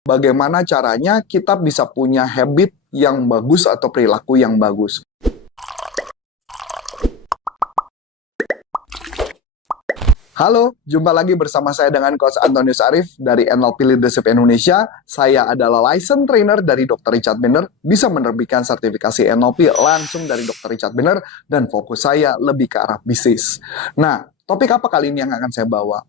bagaimana caranya kita bisa punya habit yang bagus atau perilaku yang bagus. Halo, jumpa lagi bersama saya dengan Coach Antonius Arif dari NLP Leadership Indonesia. Saya adalah license trainer dari Dr. Richard Bandler, bisa menerbitkan sertifikasi NLP langsung dari Dr. Richard Bandler, dan fokus saya lebih ke arah bisnis. Nah, topik apa kali ini yang akan saya bawa?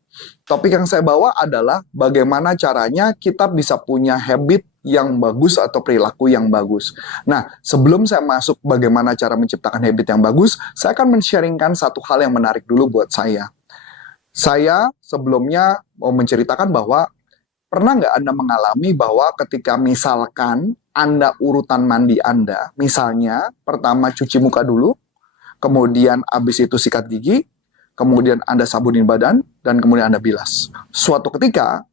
Topik yang saya bawa adalah bagaimana caranya kita bisa punya habit yang bagus atau perilaku yang bagus. Nah, sebelum saya masuk bagaimana cara menciptakan habit yang bagus, saya akan men-sharingkan satu hal yang menarik dulu buat saya. Saya sebelumnya mau menceritakan bahwa pernah nggak Anda mengalami bahwa ketika misalkan Anda urutan mandi Anda, misalnya pertama cuci muka dulu, kemudian habis itu sikat gigi, kemudian Anda sabunin badan, dan kemudian Anda bilas. Suatu ketika,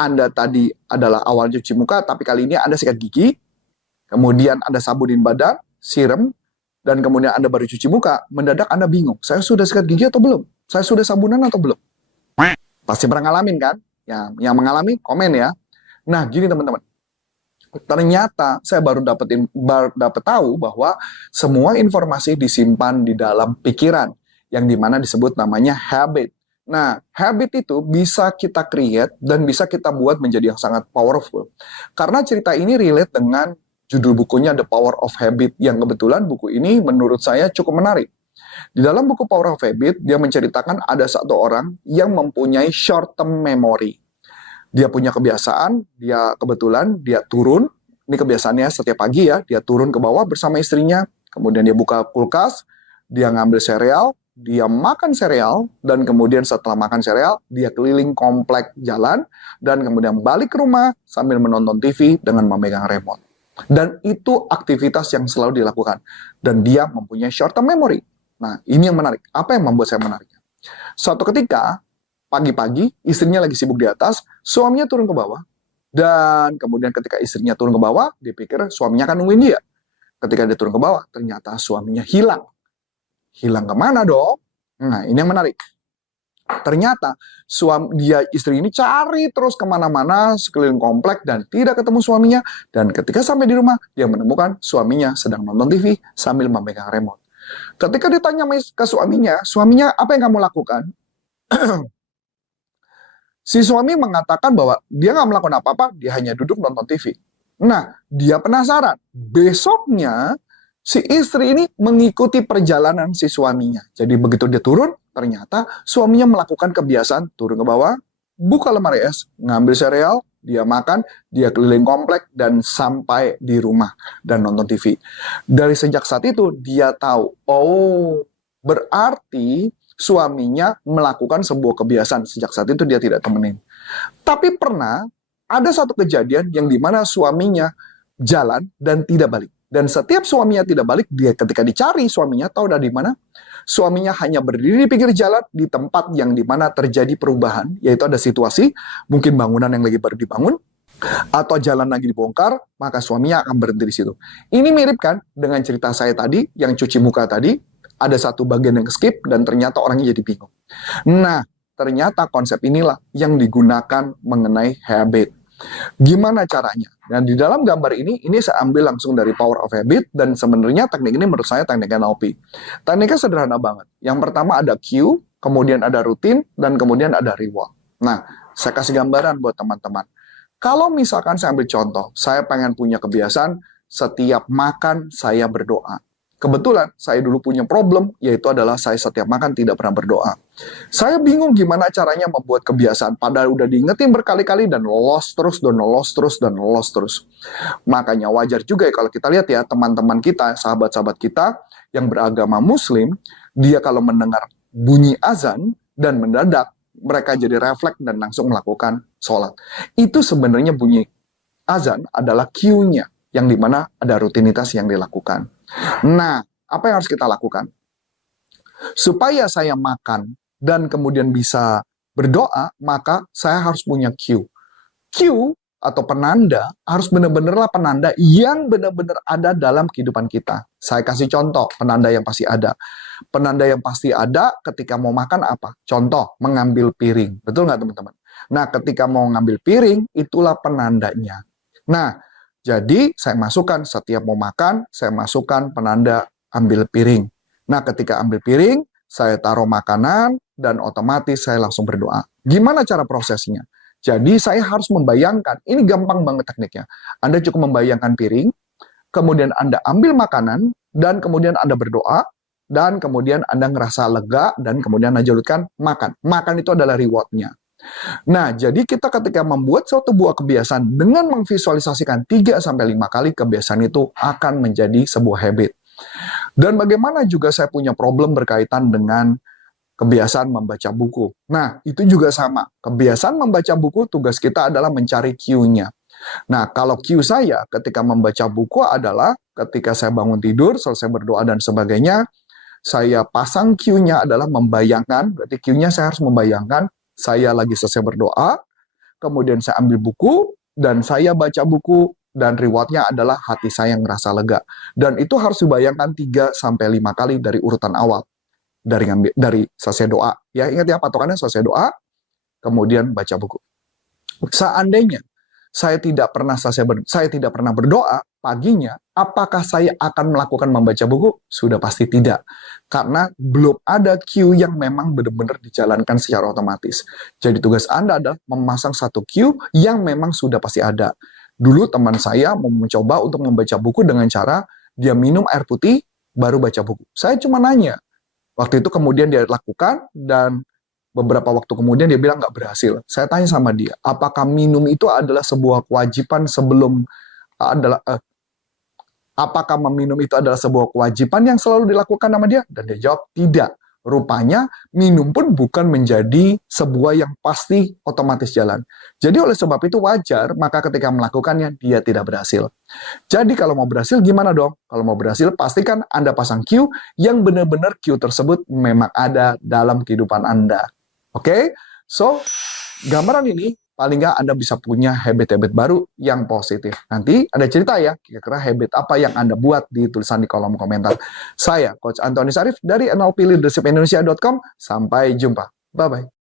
Anda tadi adalah awal cuci muka, tapi kali ini Anda sikat gigi, kemudian Anda sabunin badan, siram, dan kemudian Anda baru cuci muka, mendadak Anda bingung, saya sudah sikat gigi atau belum? Saya sudah sabunan atau belum? Pasti pernah ngalamin kan? Yang mengalami, komen ya. Nah, gini teman-teman. Ternyata saya baru dapat tahu bahwa semua informasi disimpan di dalam pikiran, yang dimana disebut namanya habit. Nah, habit itu bisa kita create dan bisa kita buat menjadi yang sangat powerful. Karena cerita ini relate dengan judul bukunya The Power of Habit, yang kebetulan buku ini menurut saya cukup menarik. Di dalam buku Power of Habit, dia menceritakan ada satu orang yang mempunyai short term memory. Dia punya kebiasaan, dia turun, ini kebiasaannya setiap pagi ya, dia turun ke bawah bersama istrinya, kemudian dia buka kulkas, dia ngambil sereal, dia makan sereal, dan kemudian setelah makan sereal, dia keliling komplek jalan, dan kemudian balik ke rumah sambil menonton TV dengan memegang remote. Dan itu aktivitas yang selalu dilakukan. Dan dia mempunyai short term memory. Nah, ini yang menarik. Apa yang membuat saya menariknya? Suatu ketika, pagi-pagi, istrinya lagi sibuk di atas, suaminya turun ke bawah, dan kemudian ketika istrinya turun ke bawah, dia pikir suaminya akan nungguin dia. Ketika dia turun ke bawah, ternyata suaminya hilang. Hilang kemana dong? Nah, ini yang menarik. Ternyata istri ini cari terus kemana-mana sekeliling komplek dan tidak ketemu suaminya. Dan ketika sampai di rumah, dia menemukan suaminya sedang nonton TV sambil memegang remote. Ketika ditanya ke suaminya, apa yang kamu lakukan? Si suami mengatakan bahwa dia nggak melakukan apa-apa, dia hanya duduk nonton TV. Nah, dia penasaran. Besoknya, si istri ini mengikuti perjalanan si suaminya. Jadi begitu dia turun, ternyata suaminya melakukan kebiasaan turun ke bawah, buka lemari es, ngambil sereal, dia makan, dia keliling komplek, dan sampai di rumah dan nonton TV. Dari sejak saat itu, dia tahu, oh, berarti suaminya melakukan sebuah kebiasaan. Sejak saat itu dia tidak temenin. Tapi pernah ada satu kejadian yang dimana suaminya jalan dan tidak balik. Dan setiap suaminya tidak balik, dia ketika dicari suaminya, tahu dari mana? Suaminya hanya berdiri di pinggir jalan di tempat yang dimana terjadi perubahan, yaitu ada situasi, mungkin bangunan yang lagi baru dibangun, atau jalan lagi dibongkar, maka suaminya akan berhenti di situ. Ini mirip kan dengan cerita saya tadi, yang cuci muka tadi, ada satu bagian yang skip, dan ternyata orangnya jadi bingung. Nah, ternyata konsep inilah yang digunakan mengenai habit. Gimana caranya? Dan di dalam gambar ini saya ambil langsung dari Power of Habit, dan sebenarnya teknik ini menurut saya teknik NLP. Tekniknya sederhana banget. Yang pertama ada cue, kemudian ada rutin, dan kemudian ada reward. Nah, saya kasih gambaran buat teman-teman. Kalau misalkan saya ambil contoh, saya pengen punya kebiasaan setiap makan saya berdoa. Kebetulan saya dulu punya problem, yaitu adalah saya setiap makan tidak pernah berdoa. Saya bingung gimana caranya membuat kebiasaan, padahal udah diingetin berkali-kali dan lolos terus, dan lolos terus, dan lolos terus. Makanya wajar juga ya kalau kita lihat ya, teman-teman kita, sahabat-sahabat kita yang beragama muslim, dia kalau mendengar bunyi azan dan mendadak, mereka jadi refleks dan langsung melakukan sholat. Itu sebenarnya bunyi azan adalah cue-nya, yang dimana ada rutinitas yang dilakukan. Nah, apa yang harus kita lakukan? Supaya saya makan dan kemudian bisa berdoa, maka saya harus punya cue. Cue atau penanda harus benar-benarlah penanda yang benar-benar ada dalam kehidupan kita. Saya kasih contoh penanda yang pasti ada. Penanda yang pasti ada ketika mau makan apa? Contoh, mengambil piring. Betul nggak teman-teman? Nah, ketika mau ngambil piring, itulah penandanya. Nah, jadi saya masukkan setiap mau makan, saya masukkan penanda ambil piring. Nah, ketika ambil piring, saya taruh makanan, dan otomatis saya langsung berdoa. Gimana cara prosesnya? Jadi saya harus membayangkan, ini gampang banget tekniknya. Anda cukup membayangkan piring, kemudian Anda ambil makanan, dan kemudian Anda berdoa, dan kemudian Anda ngerasa lega, dan kemudian Anda lanjutkan makan. Makan itu adalah reward-nya. Nah, jadi kita ketika membuat suatu buah kebiasaan dengan memvisualisasikan 3-5 kali, kebiasaan itu akan menjadi sebuah habit. Dan bagaimana juga saya punya problem berkaitan dengan kebiasaan membaca buku. Nah, itu juga sama. Kebiasaan membaca buku, tugas kita adalah mencari cue-nya. Nah, kalau cue saya ketika membaca buku adalah ketika saya bangun tidur, selesai berdoa dan sebagainya, saya pasang cue-nya adalah membayangkan, berarti cue-nya saya harus membayangkan, saya lagi selesai berdoa, kemudian saya ambil buku, dan saya baca buku, dan reward-nya adalah hati saya yang merasa lega. Dan itu harus dibayangkan 3-5 kali dari urutan awal. Dari selesai doa. Ya, ingat ya, patokannya selesai doa, kemudian baca buku. Seandainya saya tidak pernah berdoa paginya, apakah saya akan melakukan membaca buku? Sudah pasti tidak. Karena belum ada cue yang memang benar-benar dijalankan secara otomatis. Jadi tugas Anda adalah memasang satu cue yang memang sudah pasti ada. Dulu teman saya mau mencoba untuk membaca buku dengan cara dia minum air putih, baru baca buku. Saya cuma nanya. Waktu itu kemudian dia lakukan, dan beberapa waktu kemudian dia bilang nggak berhasil. Saya tanya sama dia, apakah minum itu adalah sebuah kewajiban apakah meminum itu adalah sebuah kewajiban yang selalu dilakukan sama dia? Dan dia jawab, tidak. Rupanya minum pun bukan menjadi sebuah yang pasti otomatis jalan. Jadi oleh sebab itu wajar, maka ketika melakukannya dia tidak berhasil. Jadi kalau mau berhasil gimana dong? Kalau mau berhasil pastikan Anda pasang cue yang benar-benar cue tersebut memang ada dalam kehidupan Anda. Oke? So, gambaran ini paling nggak Anda bisa punya habit-habit baru yang positif. Nanti ada cerita ya, kira-kira habit apa yang Anda buat di tulisan di kolom komentar. Saya, Coach Antonius Arif dari NLPleadershipindonesia.com. Sampai jumpa. Bye-bye.